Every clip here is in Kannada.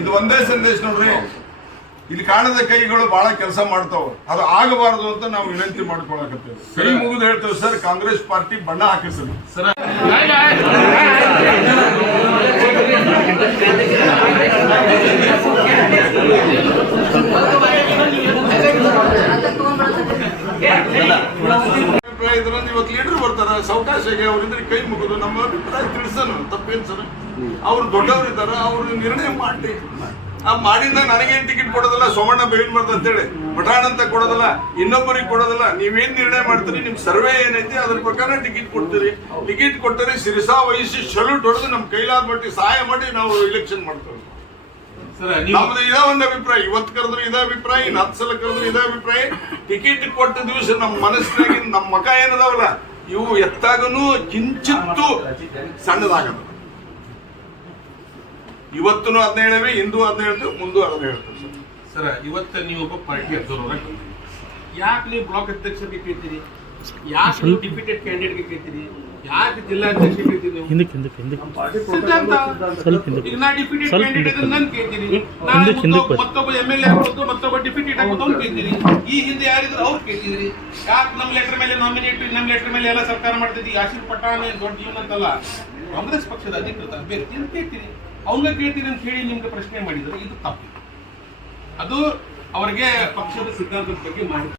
ಇದು ಒಂದೇ ಸಂದೇಶ ನೋಡ್ರಿ. ಇಲ್ಲಿ ಕಾಣದ ಕೈಗಳು ಬಹಳ ಕೆಲಸ ಮಾಡ್ತಾವ. ಅದು ಆಗಬಾರದು ಅಂತ ನಾವು ವಿನಂತಿ ಮಾಡ್ಕೊಳಕತ್ತೇವೆ. ಕೈ ಮುಗಿದು ಹೇಳ್ತೇವೆ ಸರ್, ಕಾಂಗ್ರೆಸ್ ಪಾರ್ಟಿ ಬಣ್ಣ ಹಾಕಿಸಲಿ. ಅಭಿಪ್ರಾಯ ಇದ್ರಲ್ಲಿ ಇವತ್ತು ಲೀಡರ್ ಬರ್ತಾರೆ. ಸಾವಕಾಶ ಅವ್ರಿಂದ ಕೈ ಮುಗಿದು ನಮ್ಮ ಅಭಿಪ್ರಾಯ ತಿಳಿಸೋಣ. ತಪ್ಪೇನ್ ಸರ್? ಅವ್ರು ದೊಡ್ಡವ್ರು ಇದ್ದಾರ ಅವ್ರು ನಿರ್ಣಯ ಮಾಡಿ. ಆ ಮಾಡಿದ ನನಗೇನ್ ಟಿಕೆಟ್ ಕೊಡೋದಲ್ಲ ಸೋಮಣ್ಣ ಬೇವಿನ ಅಂತೇಳಿ. ಪಠಾಣ್ ಅಂತ ಕೊಡೋದಲ್ಲ ಇನ್ನೊಬ್ಬರಿಗೆ ಕೊಡೋದಲ್ಲ. ನೀವೇನ್ ನಿರ್ಣಯ ಮಾಡ್ತೀರಿ? ನಿಮ್ ಸರ್ವೆ ಏನೈತಿ? ಅದ್ರ ಪ್ರಕಾರ ಟಿಕೆಟ್ ಕೊಡ್ತೀರಿ. ಟಿಕೆಟ್ ಕೊಟ್ಟರೆ ಸಿರಿಸಾ ವಹಿಸಿ ಶಲ್ಯೂಟ್ ಹೊಡೆದು ನಮ್ ಕೈಲಾದ ಮಟ್ಟಿಗೆ ಸಹಾಯ ಮಾಡಿ ನಾವು ಇಲೆಕ್ಷನ್ ಮಾಡ್ತೇವೆ. ನಮ್ದು ಇದೇ ಒಂದು ಅಭಿಪ್ರಾಯ. ಇವತ್ತು ಕರೆದ್ರು ಇದೇ ಅಭಿಪ್ರಾಯ ಇನ್ನು ಹತ್ತು ಸಲ ಕರೆದ್ರು ಇದೇ ಅಭಿಪ್ರಾಯ. ಟಿಕೆಟ್ ಕೊಟ್ಟ ದಿವಸ ನಮ್ಮ ಮನಸ್ಸಿನಾಗಿ ನಮ್ಮ ಮಕ ಏನದಾವಲ್ಲ? ಇವು ಎತ್ತಾಗನು ಕಿಂಚಿತ್ತು ಸಣ್ಣದಾಗದು ಇವತ್ತು ಅದನ್ನ ಹೇಳೇವೆ ಇಂದು ಅದನ್ನ ಹೇಳ್ತೀವಿ ಮುಂದೆ ಅದನ್ನ ಹೇಳ್ತೀವಿ ಸರ್. ಸರ್ ಇವತ್ತು ನೀವು ಒಬ್ಬ ಪಾರ್ಟಿ ಅಬ್ಸರ್ವರ್ ಯಾಕೆ ನೀವು ಬ್ಲಾಕ್ ಅಧ್ಯಕ್ಷರಿಗೆ ಕೇಳ್ತೀರಿ? ಯಾಕೆ ನೀವು ಡಿಪ್ಯೂಟೆಡ್ ಕ್ಯಾಂಡಿಡೇಟ್ಗೆ ಕೇಳ್ತೀರಿ? ಯಾಕೆ ಜಿಲ್ಲಾಧ್ಯಕ್ಷ ಕೇಳ್ತೀರಿ ನೀವು? ಹಿಂದಕ್ಕೆ ಹಿಂದಕ್ಕೆ ಹಿಂದಕ್ಕೆ. ಸಿದ್ಧಾಂತ. ಸ್ವಲ್ಪ ಹಿಂದಕ್ಕೆ. ಈಗ ನಾ ಡಿಪ್ಯೂಟೆಡ್ ಕ್ಯಾಂಡಿಡೇಟ್ ನಾನು ಕೇಳ್ತೀನಿ ನಾನು ಹಿಂದಕ್ಕೆ ಮತ್ತೊಬ್ಬ ಎಂ ಎಲ್ ಎ ಆಗ್ಬೋದು ಮತ್ತೊಬ್ಬ ಡಿಪ್ಯೂಟೆಡ್ ಆಗ್ಬೋದು ಅವ್ನು ಕೇಳ್ತೀರಿ. ಈ ಹಿಂದೆ ಯಾರಿದ್ರು ಅವ್ರು ಕೇಳ್ತಿದ್ರಿ ಯಾಕೆ ನಮ್ಮ ಲೆಟರ್ ಮೇಲೆ ನಾಮಿನೇಟ್ ನಮ್ಮ ಲೆಟರ್ ಮೇಲೆ ಎಲ್ಲ ಸರ್ಕಾರ ಮಾಡ್ತಿದ್ವಿ ಆಶೀರ್ ಪಠಾಣ್ ದೊಡ್ಡ ಜೀವನ ಅಂತಲ್ಲ ಕಾಂಗ್ರೆಸ್ ಪಕ್ಷದ ಅಧಿಕೃತ ಅಭ್ಯರ್ಥಿ ಅಂತ ಕೇಳ್ತೀರಿ. ಅವ್ನ ಕೇಳ್ತೀರಿ ಅಂತ ಹೇಳಿ ನಿಮ್ಗೆ ಪ್ರಶ್ನೆ ಮಾಡಿದರೆ ಇದು ತಪ್ಪು. ಅದು ಅವರಿಗೆ ಪಕ್ಷದ ಸಿದ್ಧಾಂತದ ಬಗ್ಗೆ ಮಾಹಿತಿ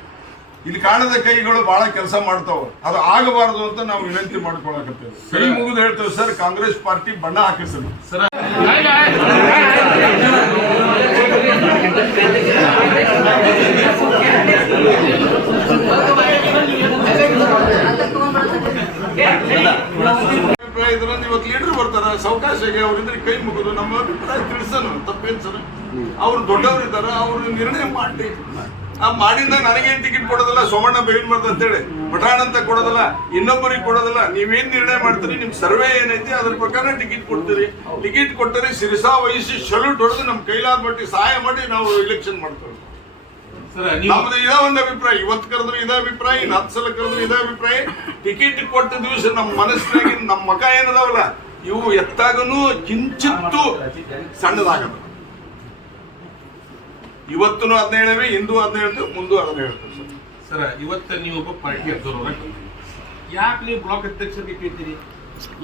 ಇಲ್ಲಿ ಕಾಣದ ಕೈಗಳು ಬಹಳ ಕೆಲಸ ಮಾಡ್ತಾವ. ಅದು ಆಗಬಾರದು ಅಂತ ನಾವು ವಿನಂತಿ ಮಾಡ್ಕೊಳಕತ್ತೇವೆ. ಕೈ ಮುಗಿದು ಹೇಳ್ತೇವೆ ಸರ್ ಕಾಂಗ್ರೆಸ್ ಪಾರ್ಟಿ ಬಣ್ಣ ಹಾಕಿಸಲಿ. ಸರ್. ಅಭಿಪ್ರಾಯ ಇದ್ರಲ್ಲಿ ಇವತ್ತು ಲೀಡರ್ ಬರ್ತಾರ. ಸವಕಾಶಗೆ ಅವ್ರಿಂದ ಕೈ ಮುಗಿದು ನಮ್ಮ ಅಭಿಪ್ರಾಯ ತಿಳಿಸೋಣ. ತಪ್ಪೇನ್ ಸರ್? ಅವ್ರು ದೊಡ್ಡವ್ರು ಇದ್ದಾರ ಅವ್ರು ನಿರ್ಣಯ ಮಾಡಿ ಆ ಮಾಡಿಂದ ನನಗೇನ್ ಟಿಕೆಟ್ ಕೊಡೋದಲ್ಲ ಸೋಮಣ್ಣ ಬೇವಿನ ಅಂತೇಳಿ. ಮಠಾಣ ಅಂತ ಕೊಡೋದಲ್ಲ ಇನ್ನೊಬ್ಬರಿಗೆ ಕೊಡೋದಲ್ಲ. ನೀವೇನ್ ನಿರ್ಣಯ ಮಾಡ್ತೀರಿ? ನಿಮ್ ಸರ್ವೆ ಏನೈತಿ? ಅದ್ರ ಪ್ರಕಾರ ಟಿಕೆಟ್ ಕೊಡ್ತೀರಿ. ಟಿಕೆಟ್ ಕೊಟ್ಟರೆ ಸಿರಿಸಾ ವಹಿಸಿ ಶಲ್ಯೂಟ್ ಹೊಡೆದು ನಮ್ ಕೈಲಾದ ಮಟ್ಟಿ ಸಹಾಯ ಮಾಡಿ ನಾವು ಎಲೆಕ್ಷನ್ ಮಾಡ್ತೇವೆ. ನಮ್ದು ಇದ ಒಂದು ಅಭಿಪ್ರಾಯ. ಇವತ್ತು ಕರೆದ್ರು ಇದೇ ಅಭಿಪ್ರಾಯ ಇನ್ನು ಹತ್ತು ಸಲ ಕರೆದ್ರು ಇದೇ ಅಭಿಪ್ರಾಯ. ಟಿಕೆಟ್ ಕೊಟ್ಟ ದಿವಸ ನಮ್ಮ ಮನಸ್ಸಿನಾಗಿ ನಮ್ಮ ಮಗ ಏನದಾವಲ್ಲ? ಇವು ಎತ್ತಾಗನು ಕಿಂಚಿತ್ತು ಸಣ್ಣದಾಗದು ಇವತ್ತು ಅದನ್ನ ಹೇಳೇವೆ ಇಂದು ಅದನ್ನ ಹೇಳ್ತೀವಿ ಮುಂದೆ ಅದನ್ನ ಹೇಳ್ತೀವಿ ಸರ್. ಸರ್ ಇವತ್ತ ನೀವು ಒಬ್ಬ ಪಾರ್ಟಿ ಅಬ್ಸರ್ವರ್ ಯಾಕೆ ನೀವು ಬ್ಲಾಕ್ ಅಧ್ಯಕ್ಷರಿಗೆ ಕೇಳ್ತೀರಿ?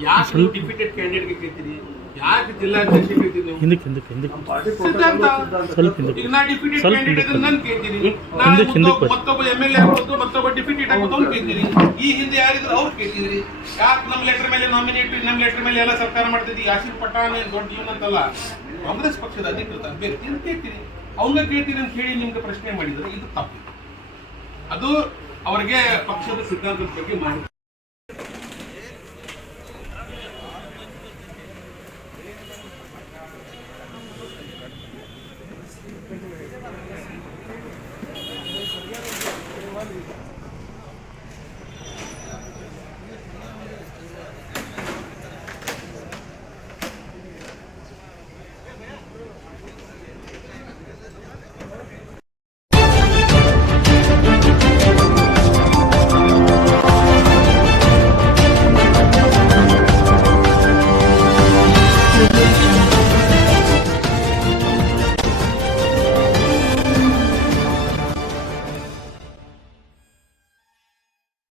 ಯಾಕೆ ನೀವು ಡಿಪ್ಯೂಟೆಡ್ ಕ್ಯಾಂಡಿಡೇಟ್ಗೆ ಕೇಳ್ತೀರಿ? ಯಾಕೆ ಜಿಲ್ಲಾಧ್ಯಕ್ಷ ಕೇಳ್ತೀರಿ ನೀವು? ಹಿಂದಕ್ಕೆ ಹಿಂದಕ್ಕೆ ಹಿಂದಕ್ಕೆ. ಸಿದ್ಧಾಂತ. ಸ್ವಲ್ಪ ಹಿಂದಕ್ಕೆ ಈಗ ನಾ ಡಿಪ್ಯೂಟೆಡ್ ಕ್ಯಾಂಡಿಡೇಟ್ ನಾನು ಕೇಳ್ತೀನಿ. ಹಿಂದಕ್ಕೆ ಹಿಂದಕ್ಕೆ. ಮತ್ತೊಬ್ಬ ಎಂ ಎಲ್ ಎ ಆಗ್ಬೋದು ಮತ್ತೊಬ್ಬ ಡಿಪ್ಯೂಟೆಡ್ ಆಗ್ಬೋದು ಅವ್ನು ಕೇಳ್ತೀರಿ ಈ ಹಿಂದೆ ಯಾರಿದ್ರು ಅವ್ರು ಕೇಳ್ತಿದ್ರಿ? ಯಾಕೆ ನಮ್ಮ ಲೆಟರ್ ಮೇಲೆ ನಾಮಿನೇಟ್ ನಮ್ಮ ಲೆಟರ್ ಮೇಲೆ ಎಲ್ಲ ಸರ್ಕಾರ ಮಾಡ್ತಿದ್ವಿ ಯಾಸಿರ್ ಪಠಾಣ್ ದೊಡ್ಡ ಇವನಂತಲ್ಲ ಕಾಂಗ್ರೆಸ್ ಪಕ್ಷದ ಅಧಿಕೃತ ಅಭ್ಯರ್ಥಿ ಅಂತ ಕೇಳ್ತೀರಿ. ಅವ್ನ ಕೇಳ್ತೀನಿ ಅಂತ ಹೇಳಿ ನಿಮ್ಗೆ ಪ್ರಶ್ನೆ ಮಾಡಿದರೆ ಇದು ತಪ್ಪು. ಅದು ಅವರಿಗೆ ಪಕ್ಷದ ಸಿದ್ಧಾಂತದ ಬಗ್ಗೆ ಮಾಹಿತಿ